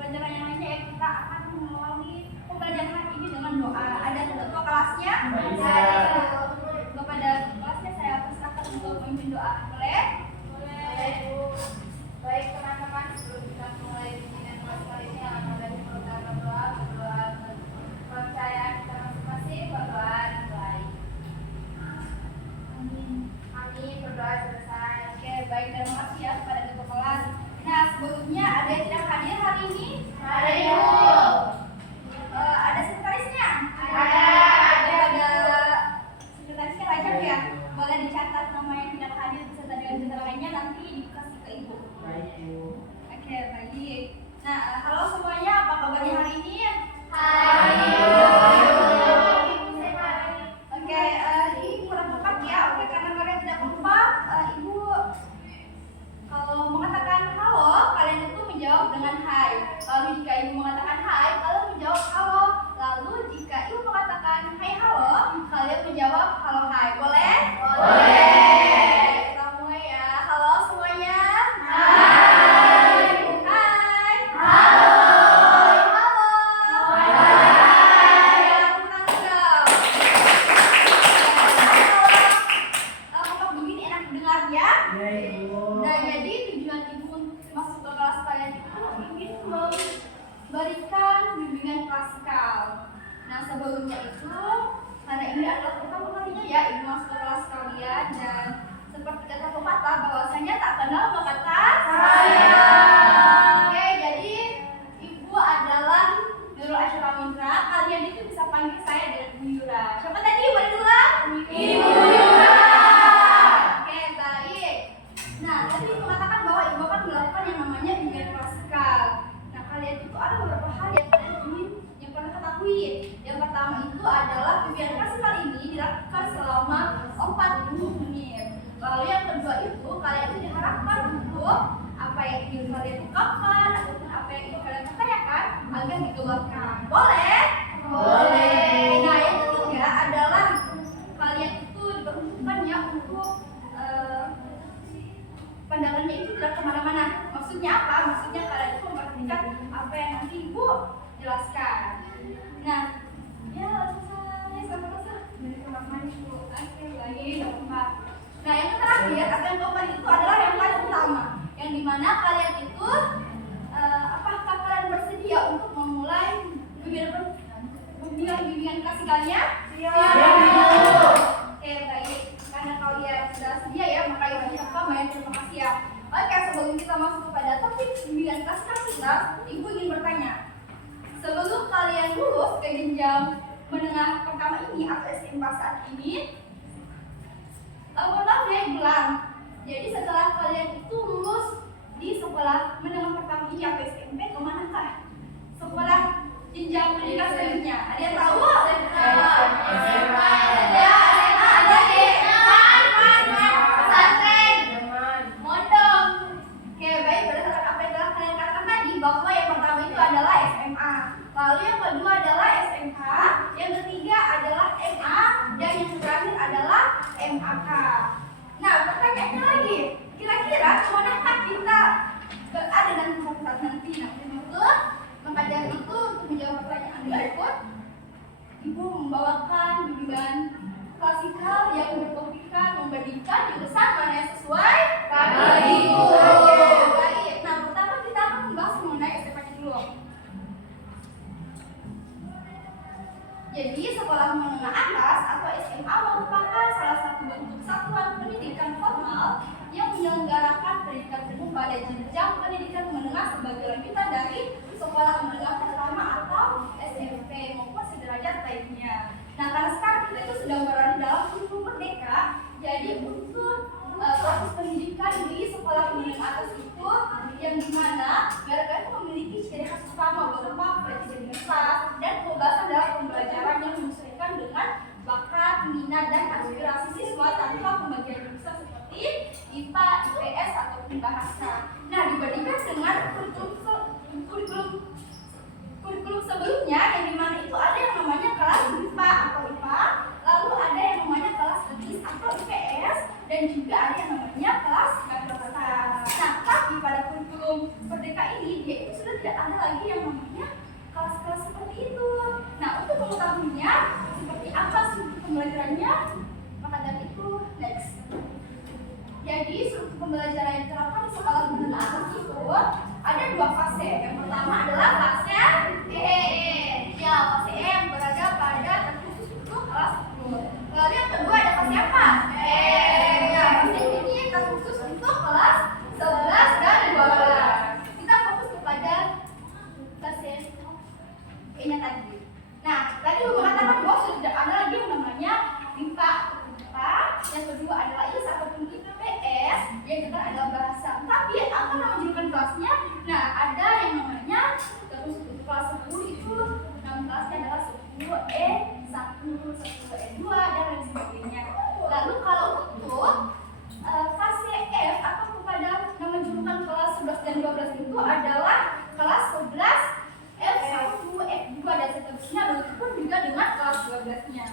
pembelajaran yang lainnya ya, kita akan mengawali pembelajaran hari ini dengan doa. Ada ketua kelasnya? Kepada kelasnya saya persilakan untuk memimpin doa. Boleh? Boleh. Baik teman-teman, sebelum kita mulai dengan kelas kali ini, akan ada berdoa kepercayaan kita masing-masing, berdoa yang baik. Amin. Amin. Berdoa selesai. Oke, baik, terima kasih ya kepada ketua kelas. Nah, sebelumnya ada yang tidak hadir hari ini? Ada Ibu. Ada sekretarisnya? Ada. Kepada sekretarisnya Rajab ya? Boleh dicatat nama yang tidak hadir beserta dengan keterangannya, nanti dikasih ke Ibu. Baik, Ibu. Oke, baik. Nah, halo semuanya, apa kabarnya hari ini? Hai. Oke, ini kurang tepat ya. Oke, karena kalian tidak kompak, Ibu kalau mengatakan halo, kalian itu menjawab dengan hai. Lalu jika Ibu mengatakan hai, kalian menjawab halo. Lalu jika Ibu mengatakan hai halo, kalian menjawab halo hai. Boleh? Boleh. Kita mulai ya. Halo semuanya. Hai. Hai. Halo. Halo. Hai. Ya, tenang dong. Apakah begini enak dengar ya? Nah, jadi tujuan Ibu masuk ke kelas kalian itu ingin memberikan bimbingan klasikal. Nah, sebelumnya itu karena ini adalah pertama kalinya ya Ibu masuk ke kelas kalian, dan seperti kata pepatah bahwasanya tak kenal maka tak sayang. Oke, jadi Ibu adalah Nurul Asyura Mindra. Kalian itu bisa panggil saya dengan Bu Yura. Siapa tadi? Boleh diulang? Ibu Yura. Oke, baik. Nah, tadi Ibu mengatakan bahwa Ibu akan melakukan yang namanya bimbingan klasikal. Nah, kalian itu ada beberapa hal yang kalian ingin yang perlu ketahui. Yang pertama itu adalah bimbingan klasikal ini dilakukan selama 40 menit. Lalu yang kedua itu kalian itu diharapkan untuk apa yang ingin kalian ungkapkan ataupun apa yang ingin kalian tanyakan agar dikeluarkan. Boleh? Boleh. Nah, yang ketiga adalah kalian itu diperuntukkan ya untuk pandangannya itu tidak kemana-mana. Maksudnya apa? Maksudnya kalian itu memperhatikan apa yang nanti Ibu jelaskan. Nah, ya selesai. Sama-sama. Dari teman-teman Ibu. Oke, baik. Nah, yang terakhir akan keempat itu adalah yang paling utama, yang dimana kalian itu apakah kalian bersedia untuk memulai bimbingan klasikalnya? Iya. Oke, baik. Karena kalian sudah sedia ya, maka Ibu ucapkan banyak terima kasih ya. Oke, sebelum kita masuk kepada topik bimbingan klasikal kita, Ibu ingin bertanya, sebelum kalian lulus ke jenjang menengah pertama ini atau SMA saat ini, mohon maaf ya Ibu ulang. Jadi setelah kalian itu lulus di sekolah menengah pertama ini atau SMP, kemanakah sekolah jenjang pendidikan selanjutnya? Ada yang tahu? SMA. Ya, SMA ada di pesantren, mondok. Oke, baik. Berdasarkan apa yang telah kalian katakan tadi, bahwa yang pertama itu adalah SMA, lalu yang kedua adalah SMK, yang ketiga adalah MA, dan yang terakhir adalah MAK. Nah, pertanyaannya lagi, kira-kira kemanakah kita ada nanti suatu saat nanti? Nah, itu maka dari itu untuk menjawab pertanyaan berikut, Ibu membawakan bimbingan klasikal yang bertopikkan membandingkan jurusan mana yang sesuai bagi Ibu. Baik. Nah, pertama kita akan membahas mengenai SMA dulu. Jadi sekolah menengah atas atau SMA merupakan salah satu bentuk satuan pendidikan formal yang menyelenggarakan pendidikan umum pada jenjang pendidikan menengah sebagai lanjutan dari sekolah menengah pertama atau SMP maupun sederajat lainnya. Nah, karena sekarang kita itu sedang berada dalam sebelum merdeka, jadi untuk proses pendidikan di sekolah menengah atas itu yang dimana mereka itu memiliki ciri khas utama berupa fleksibilitas dan kebebasan dalam pembelajaran yang menyesuaikan dengan bakat, minat, dan aspirasi siswa tanpa pembagian jurusan seperti IPA, IPS, ataupun bahasa. Nah, dibandingkan ada lagi yang namanya kelas-kelas seperti itu. Nah, untuk mengetahuinya seperti apa struktur pembelajarannya, maka dari itu next. Jadi struktur pembelajaran yang diterapkan di sekolah menengah atas itu ada dua fase. Yang pertama adalah fase ya, fase E yang berada pada terkhusus untuk kelas 10. Lalu yang kedua ada fase apa? Ya, fase ini terkhusus untuk kelas 11 dan 12. Kita fokus kepada fase E-nya tadi. Nah, tadi mengatakan bahwa sudah ada lagi yang namanya MIPA. Yang kedua adalah IPS ataupun IPS, yang ketiga adalah bahasa. Tapi apa nama julukan kelasnya? Nah, ada yang namanya terus untuk kelas 10 itu nama kelasnya adalah 10E1, 10E2 dan lain sebagainya. Lalu kalau untuk fase F atau kepada nama julukan kelas 11 dan 12 itu adalah kelas 11 F1, F2 dan seterusnya, begitupun juga dengan kelas 12-nya.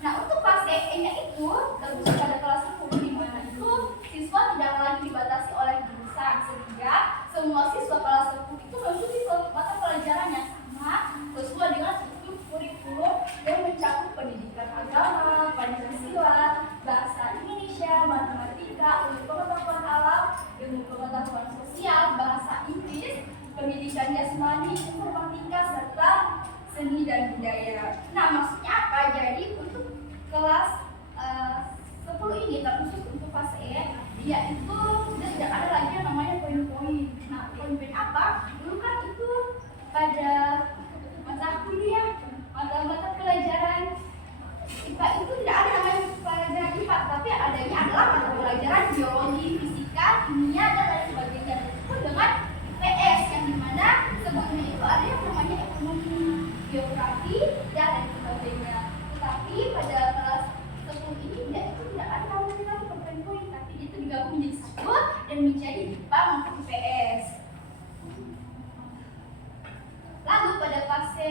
Nah, untuk fase E-nya itu terus pada kelas 10, di mana itu siswa tidak lagi dibatasi oleh jurusan, sehingga semua siswa kelas 10 itu mengikuti mata pelajaran yang sama sesuai dengan struktur kurikulum yang mencakup pendidikan agama, Pancasila, bahasa Indonesia, matematika, ilmu pengetahuan alam, ilmu pengetahuan sosial, bahasa Inggris, pendidikan jasmani, informatika, serta seni dan budaya. Nah, maksudnya apa? Jadi untuk kelas 10 ini terkhusus untuk fase E, dia itu sudah tidak ada lagi yang namanya poin-poin. Nah, poin-poin apa? Dulu kan itu pada mata kuliah, mata pelajaran IPA itu tidak ada namanya pelajaran IPA, tapi adanya adalah mata pelajaran biologi, fisika, kimia, dan lain sebagainya. Itu dengan IPS yang dimana sebelumnya itu ada yang namanya ekonomi, geografi, dan lain sebagainya. Tetapi pada kelas 10 ini itu tidak ada namanya lagi poin-poin, tapi itu digabung menjadi satu dan menjadi IPA maupun IPS. Lalu pada fase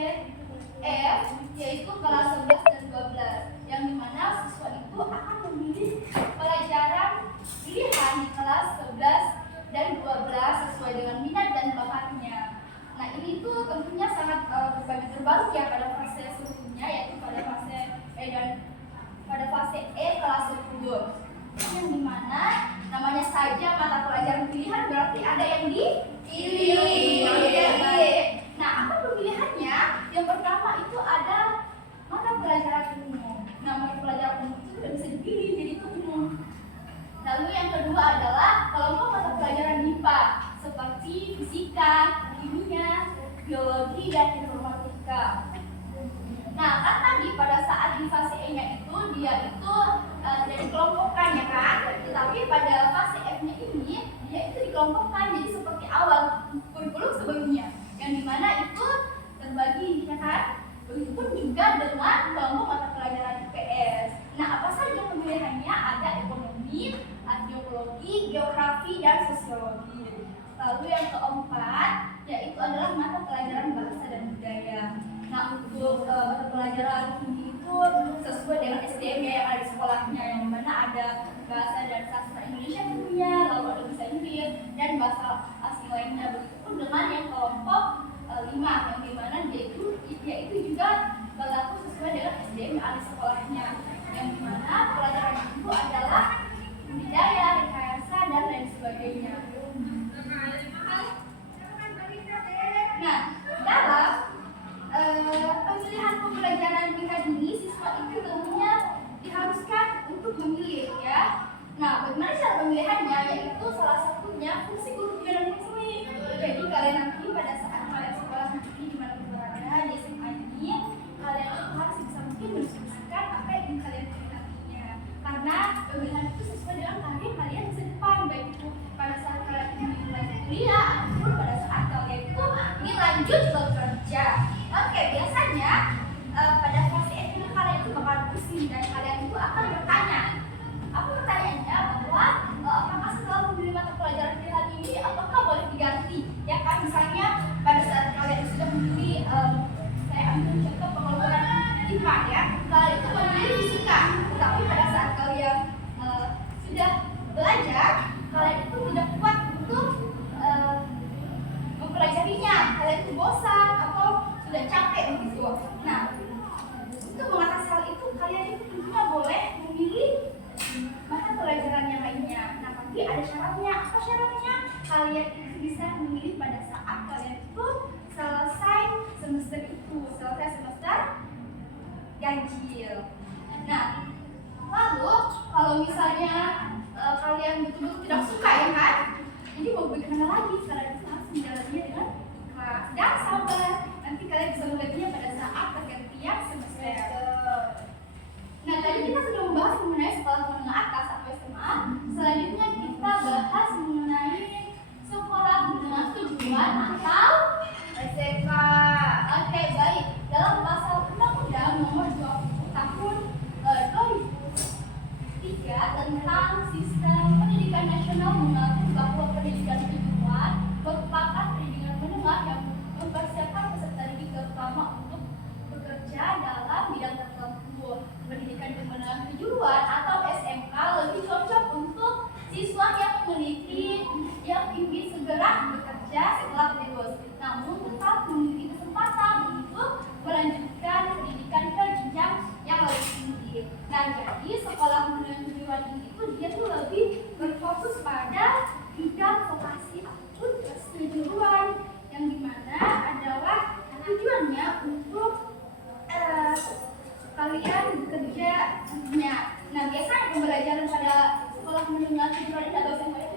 F yaitu kelas 11 dan 12, yang dimana siswa itu akan memilih pelajaran pilihan di kelas 11 dan 12 sesuai dengan minat dan bakatnya. Nah, ini tuh tentunya sangat berbanding terbalik ya pada fase sebelumnya, yaitu pada fase E dan pada fase E kelas 10, yang dimana namanya saja mata pelajaran pilihan berarti ada yang dipilih. Nah, apa pemilihannya? Yang pertama itu ada mata pelajaran umum. Nah, mata pelajaran umum itu tidak bisa dipilih, jadi itu umum. Lalu yang kedua adalah kelompok mata pelajaran MIPA seperti fisika, kimia, biologi, dan informatika. Nah, kan tadi pada saat di fase E-nya itu dia itu jadi kelompokkan ya kan? Tetapi pada fase F-nya ini dia itu dikelompokkan jadi seperti awal kurikulum sebelumnya, yang dimana itu terbagi ya kan? Begitupun juga dengan kelompok mata pelajaran IPS. Nah, apa saja pemilihannya? Ada ekonomi, antropologi, geografi, dan sosiologi. Lalu yang keempat yaitu adalah mata pelajaran bahasa dan budaya. Nah, untuk mata pelajaran ini itu sesuai dengan SDM yang ada di sekolahnya, yang dimana ada bahasa dan sastra Indonesia tentunya, lalu ada bahasa Inggris dan bahasa asing lainnya. Begitupun dengan yang kelompok 5, yang dimana dia itu juga berlaku sesuai dengan SDM yang ada di sekolahnya, yang dimana pelajaran itu adalah budaya, rekayasa, dan lain sebagainya. Nah, dalam pemilihan pembelajaran pilihan ini, siswa itu tentunya diharuskan untuk memilih ya. Nah, bagaimana cara pemilihannya? Yaitu salah satunya fungsi guru pembelajaran ini. Jadi kalian nanti pada saat kalian sekolah nanti di mana berada di SMA ini, kalian harus bisa mungkin mendiskusikan apa yang ingin kalian pilih nantinya. Karena pemilihan itu sesuai dengan karir kalian masa depan, baik itu pada saat kalian ingin lanjut kuliah ataupun pada saat kalian itu ingin lanjut bekerja. Oke, biasanya pada fase F ini kalian itu bakal pusing dan kalian itu akan bertanya. Apa pertanyaannya? Bahwa apakah setelah memilih mata pelajaran pilihan ini apakah boleh diganti? Ya kan, misalnya pada saat kalian sudah memilih, saya ambil contoh pengelolaan IPA ya, kalian itu memilih fisika, tapi pada saat kalian sudah belajar, kalian itu tidak kuat untuk mempelajari seharinya kalian tuh bosan atau sudah capek begitu. Nah, untuk mengatasi hal itu kalian itu tentunya boleh memilih mata pelajaran yang lainnya. Nah, tapi ada syaratnya. Apa syaratnya? Kalian itu bisa memilih pada saat kalian itu selesai semester itu, selesai semester ganjil. Nah, lalu kalau misalnya kalian betul-betul tidak suka ya kan, jadi mau bagaimana lagi? Kalian bisa langsung menjalaninya dengan kelas dan sabar. Nanti kalian bisa melihatnya pada saat pergantian semester. Nah, tadi kita sudah membahas mengenai sekolah menengah atas atau SMA. Selanjutnya kita bahas mengenai sekolah menengah tujuan atau SMK. Oke, baik. Dalam pasal Undang-Undang Nomor 20 Tahun 2003 tentang Sistem Pendidikan Nasional mengatur bahwa pendidikan tujuan merupakan pendidikan menengah yang mempersiapkan peserta didik terutama untuk bekerja dalam bidang tertentu. Pendidikan menengah tujuan atau SMK lebih cocok untuk siswa yang ingin segera bekerja setelah lulus, namun tetap memiliki kesempatan untuk melanjutkan pendidikan ke jenjang yang lebih tinggi. Nah, jadi sekolah menengah tujuan itu dia tuh lebih berfokus pada bidang vokasi ataupun kejuruan yang dimana adalah tujuannya untuk kalian bekerja. Nah, biasanya pembelajaran pada sekolah menengah tujuan ini atau SMK